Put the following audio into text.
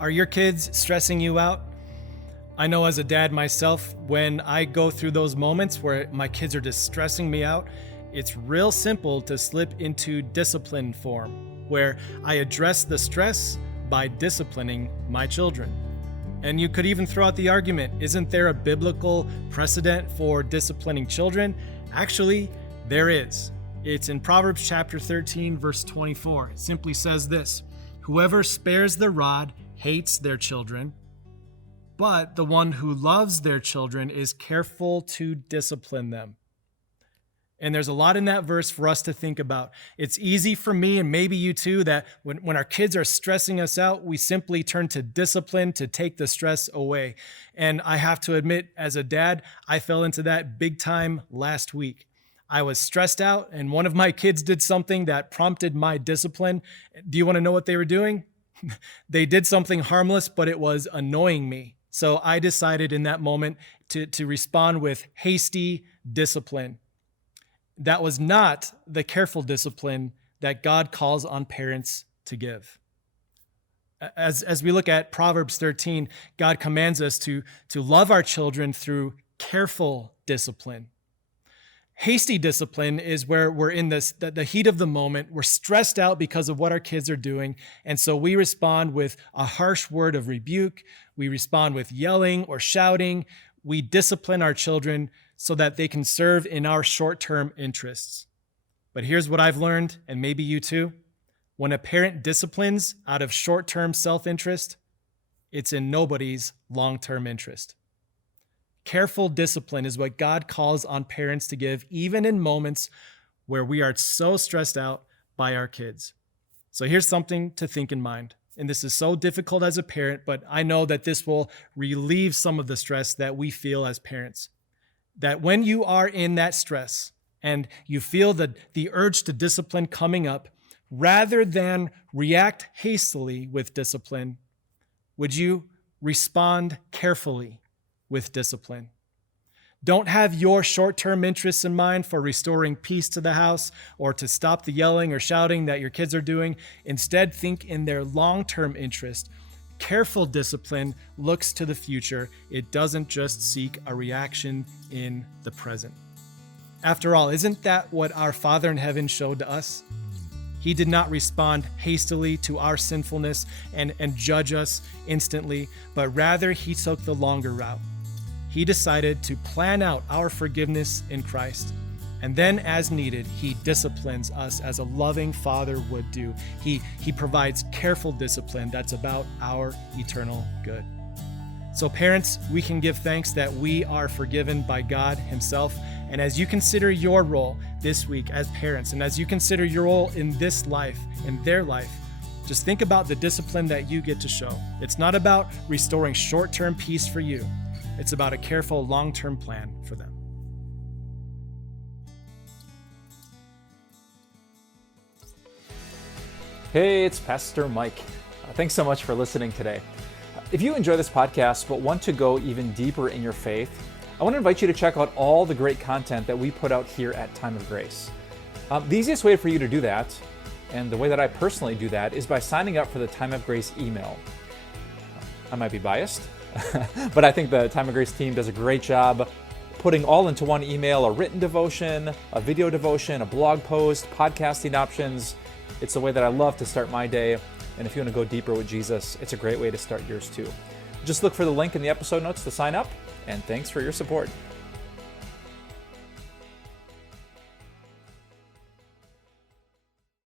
Are your kids stressing you out? I know as a dad myself, when I go through those moments where my kids are just stressing me out, it's real simple to slip into discipline form, where I address the stress by disciplining my children. And you could even throw out the argument, isn't there a biblical precedent for disciplining children? Actually, there is. It's in Proverbs chapter 13, verse 24. It simply says this: whoever spares the rod hates their children, but the one who loves their children is careful to discipline them. And there's a lot in that verse for us to think about. It's easy for me, and maybe you too, that when our kids are stressing us out, we simply turn to discipline to take the stress away. And I have to admit, as a dad, I fell into that big time last week. I was stressed out, and one of my kids did something that prompted my discipline. Do you want to know what they were doing? They did something harmless, but it was annoying me. So I decided in that moment to respond with hasty discipline. That was not the careful discipline that God calls on parents to give. As we look at Proverbs 13, God commands us to love our children through careful discipline. Hasty discipline is where we're in the heat of the moment. We're stressed out because of what our kids are doing. And so we respond with a harsh word of rebuke. We respond with yelling or shouting. We discipline our children so that they can serve in our short-term interests. But here's what I've learned, and maybe you too. When a parent disciplines out of short-term self-interest, it's in nobody's long-term interest. Careful discipline is what God calls on parents to give, even in moments where we are so stressed out by our kids. So here's something to think in mind. And this is so difficult as a parent, but I know that this will relieve some of the stress that we feel as parents. That when you are in that stress and you feel the urge to discipline coming up, rather than react hastily with discipline, would you respond carefully with discipline? Don't have your short-term interests in mind for restoring peace to the house or to stop the yelling or shouting that your kids are doing. Instead, think in their long-term interest. Careful discipline looks to the future. It doesn't just seek a reaction in the present. After all, isn't that what our Father in heaven showed to us? He did not respond hastily to our sinfulness and judge us instantly, but rather he took the longer route. He decided to plan out our forgiveness in Christ. And then, as needed, he disciplines us as a loving father would do. He provides careful discipline that's about our eternal good. So parents, we can give thanks that we are forgiven by God himself. And as you consider your role this week as parents, and as you consider your role in this life, in their life, just think about the discipline that you get to show. It's not about restoring short-term peace for you. It's about a careful long-term plan for them. Hey, it's Pastor Mike. Thanks so much for listening today. If you enjoy this podcast but want to go even deeper in your faith, I want to invite you to check out all the great content that we put out here at Time of Grace. The easiest way for you to do that, and the way that I personally do that, is by signing up for the Time of Grace email. I might be biased, but I think the Time of Grace team does a great job putting all into one email: a written devotion, a video devotion, a blog post, podcasting options. It's the way that I love to start my day. And if you want to go deeper with Jesus, it's a great way to start yours too. Just look for the link in the episode notes to sign up, and thanks for your support.